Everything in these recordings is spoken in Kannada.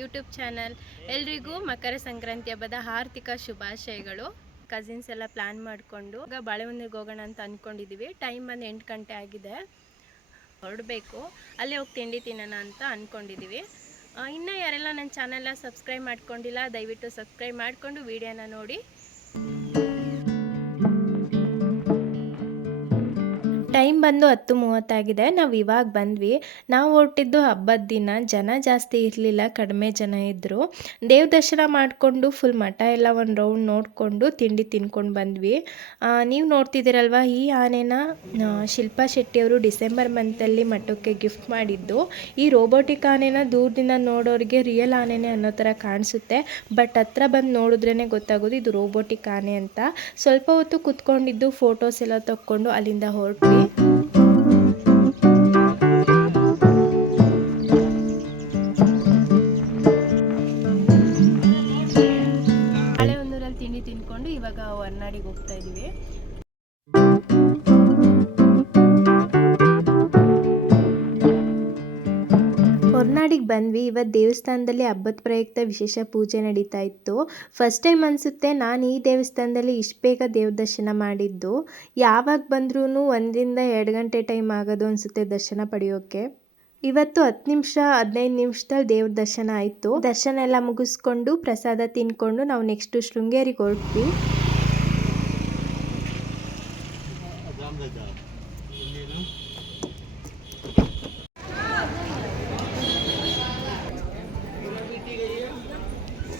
YouTube channel. ಎಲ್ರಿಗೂ ಮಕರ ಸಂಕ್ರಾಂತಿ ಹಬ್ಬದ ಆರ್ಥಿಕ ಶುಭಾಶಯಗಳು. ಕಸಿನ್ಸ್ ಎಲ್ಲ ಪ್ಲ್ಯಾನ್ ಮಾಡಿಕೊಂಡು ಈಗ ಬಾಳೆಹೊನ್ನೂರಿಗೆ ಹೋಗೋಣ ಅಂತ ಅಂದ್ಕೊಂಡಿದ್ದೀವಿ ಟೈಮ್ ಬಂದು ಎಂಟು ಗಂಟೆ ಆಗಿದೆ. ಹೊರಡಬೇಕು. ಅಲ್ಲೇ ಹೋಗಿ ತಿಂಡಿ ತಿನ್ನೋಣ ಅಂತ ಅಂದ್ಕೊಂಡಿದ್ದೀವಿ ಇನ್ನೂ ಯಾರೆಲ್ಲ ನನ್ನ ಚಾನೆಲ್ನ ಸಬ್ಸ್ಕ್ರೈಬ್ ಮಾಡ್ಕೊಂಡಿಲ್ಲ, ದಯವಿಟ್ಟು ಸಬ್ಸ್ಕ್ರೈಬ್ ಮಾಡಿಕೊಂಡು ವೀಡಿಯೋನ ನೋಡಿ. ಟೈಮ್ ಬಂದು ಹತ್ತು ಮೂವತ್ತಾಗಿದೆ, ನಾವು ಇವಾಗ ಬಂದ್ವಿ. ನಾವು ಹೊರಟಿದ್ದು ಹಬ್ಬದ ದಿನ, ಜನ ಜಾಸ್ತಿ ಇರಲಿಲ್ಲ, ಕಡಿಮೆ ಜನ ಇದ್ದರು ದೇವ್ ದರ್ಶನ ಮಾಡಿಕೊಂಡು ಫುಲ್ ಮಠ ಎಲ್ಲ ಒಂದು ರೌಂಡ್ ನೋಡಿಕೊಂಡು ತಿಂಡಿ ತಿನ್ಕೊಂಡು ಬಂದ್ವಿ. ನೀವು ನೋಡ್ತಿದ್ದೀರಲ್ವ, ಈ ಆನೆನ ಶಿಲ್ಪಾ ಶೆಟ್ಟಿಯವರು ಡಿಸೆಂಬರ್ ಮಂತಲ್ಲಿ ಮಠಕ್ಕೆ ಗಿಫ್ಟ್ ಮಾಡಿದ್ದು. ಈ ರೋಬೋಟಿಕ್ ಆನೆನ ದೂರದಿಂದ ನೋಡೋರಿಗೆ ರಿಯಲ್ ಆನೆನೇ ಅನ್ನೋ ಥರ ಕಾಣಿಸುತ್ತೆ. ಬಟ್ ಹತ್ರ ಬಂದು ನೋಡಿದ್ರೇ ಗೊತ್ತಾಗೋದು ಇದು ರೋಬೋಟಿಕ್ ಆನೆ ಅಂತ. ಸ್ವಲ್ಪ ಹೊತ್ತು ಕುತ್ಕೊಂಡಿದ್ದು ಫೋಟೋಸ್ ಎಲ್ಲ ತಕ್ಕೊಂಡು ಅಲ್ಲಿಂದ ಹೊರಟ್ವಿ. ಹೋಗ್ತಾ ಇದೀವಿ ಹೊರನಾಡಿಗೆ ಬಂದ್ವಿ. ಇವತ್ತು ದೇವಸ್ಥಾನದಲ್ಲಿ ಹಬ್ಬದ ಪ್ರಯುಕ್ತ ವಿಶೇಷ ಪೂಜೆ ನಡೀತಾ ಇತ್ತು. ಫಸ್ಟ್ ಟೈಮ್ ಅನಿಸುತ್ತೆ ನಾನು ಈ ದೇವಸ್ಥಾನದಲ್ಲಿ ಇಷ್ಟು ಬೇಗ ದೇವ್ರ ದರ್ಶನ ಮಾಡಿದ್ದು. ಯಾವಾಗ ಬಂದ್ರೂ ಒಂದರಿಂದ ಎರಡು ಗಂಟೆ ಟೈಮ್ ಆಗೋದು ಅನಿಸುತ್ತೆ ದರ್ಶನ ಪಡೆಯೋಕ್ಕೆ ಇವತ್ತು ಹತ್ತು ನಿಮಿಷ, ಹದಿನೈದು ನಿಮಿಷದಲ್ಲಿ ದೇವ್ರ ದರ್ಶನ ಆಯಿತು. ದರ್ಶನ ಎಲ್ಲ ಮುಗಿಸ್ಕೊಂಡು ಪ್ರಸಾದ ತಿನ್ಕೊಂಡು ನಾವು ನೆಕ್ಸ್ಟು ಶೃಂಗೇರಿಗೆ ಹೊರಟ್ವಿ.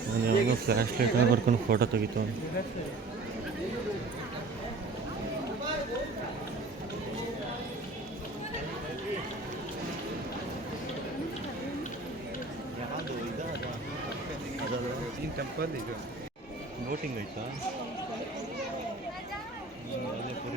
ನಾನು ಯಾವಾಗ ಫ್ಲ್ಯಾಶ್ ಲೈಟ್ನ ಬರ್ಕೊಂಡು ಫೋಟೋ ತೆಗಿತು ಟೆಂಪಲ್ ಇದು. ಬೋಟಿಂಗ್ ಆಯ್ತಾ?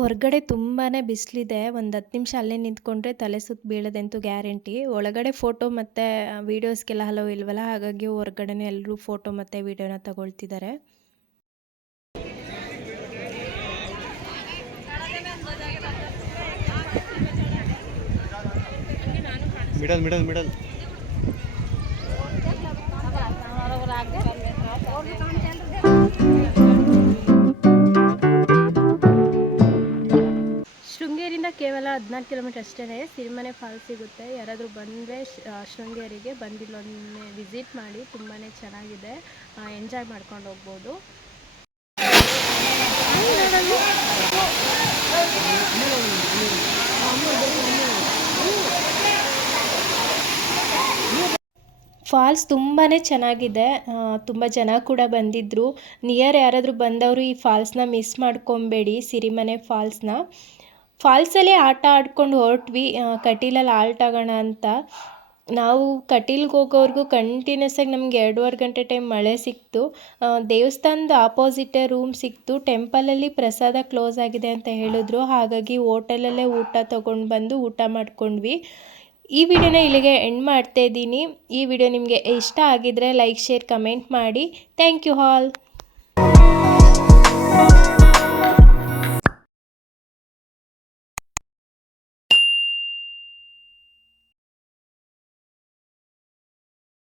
ಹೊರ್ಗಡೆ ತುಂಬಾ ಬಿಸಿಲಿದೆ, ಒಂದು ಹತ್ತು ನಿಮಿಷ ಅಲ್ಲೇ ನಿಂತ್ಕೊಂಡ್ರೆ ತಲೆ ಸುತ್ತ ಬೀಳೋದಂತೂ ಗ್ಯಾರಂಟಿ. ಒಳಗಡೆ ಫೋಟೋ ಮತ್ತು ವೀಡಿಯೋಸ್ಗೆಲ್ಲ ಹಲೋ ಇಲ್ವಲ್ಲ, ಹಾಗಾಗಿ ಹೊರ್ಗಡೆ ಎಲ್ಲರೂ ಫೋಟೋ ಮತ್ತು ವೀಡಿಯೋನ ತಗೊಳ್ತಿದ್ದಾರೆ. ಮಿಡಲ್ ಮಿಡಲ್ ಮಿಡಲ್ ಹದಿನಾಲ್ಕು ಕಿಲೋಮೀಟರ್ ಅಷ್ಟೇ ಸಿರಿಮನೆ ಫಾಲ್ಸ್ ಸಿಗುತ್ತೆ. ಯಾರಾದರೂ ಬಂದರೆ ಶೃಂಗೇರಿಗೆ ಬಂದಿಲ್ಲೊಮ್ಮೆ ವಿಸಿಟ್ ಮಾಡಿ ತುಂಬಾ ಚೆನ್ನಾಗಿದೆ. ಎಂಜಾಯ್ ಮಾಡ್ಕೊಂಡು ಹೋಗ್ಬೋದು. ಫಾಲ್ಸ್ ತುಂಬಾ ಚೆನ್ನಾಗಿದೆ. ತುಂಬ ಜನ ಕೂಡ ಬಂದಿದ್ರು. ನಿಯರ್ ಯಾರಾದರೂ ಬಂದವರು ಈ ಫಾಲ್ಸ್ನ ಮಿಸ್ ಮಾಡ್ಕೊಬೇಡಿ, ಸಿರಿಮನೆ ಫಾಲ್ಸ್ನ ಫಾಲ್ಸಲ್ಲಿ ಆಟ ಆಡ್ಕೊಂಡು ಹೊರಟ್ವಿ ಕಟೀಲಲ್ಲಿ ಆಲ್ಟ್ ಆಗೋಣ ಅಂತ. ನಾವು ಕಟೀಲ್ಗೆ ಹೋಗೋವರೆಗೂ ಕಂಟಿನ್ಯೂಸ್ ಆಗಿ ನಮ್ಗೆ ಎರಡೂವರೆ ಗಂಟೆ ಟೈಮ್ ಮಳೆ ಸಿಕ್ತು. ದೇವಸ್ಥಾನದ ಆಪೋಸಿಟೇ ರೂಮ್ ಸಿಕ್ತು. ಟೆಂಪಲಲ್ಲಿ ಪ್ರಸಾದ ಕ್ಲೋಸ್ ಆಗಿದೆ ಅಂತ ಹೇಳಿದ್ರು. ಹಾಗಾಗಿ ಹೋಟೆಲಲ್ಲೇ ಊಟ ತೊಗೊಂಡು ಬಂದು ಊಟ ಮಾಡ್ಕೊಂಡ್ವಿ. ಈ ವಿಡಿಯೋನ ಇಲ್ಲಿಗೆ ಎಂಡ್ ಮಾಡ್ತಾ ಇದ್ದೀನಿ. ಈ ವಿಡಿಯೋ ನಿಮಗೆ ಇಷ್ಟ ಆಗಿದ್ರೆ ಲೈಕ್, ಶೇರ್, ಕಮೆಂಟ್ ಮಾಡಿ. Thank you all.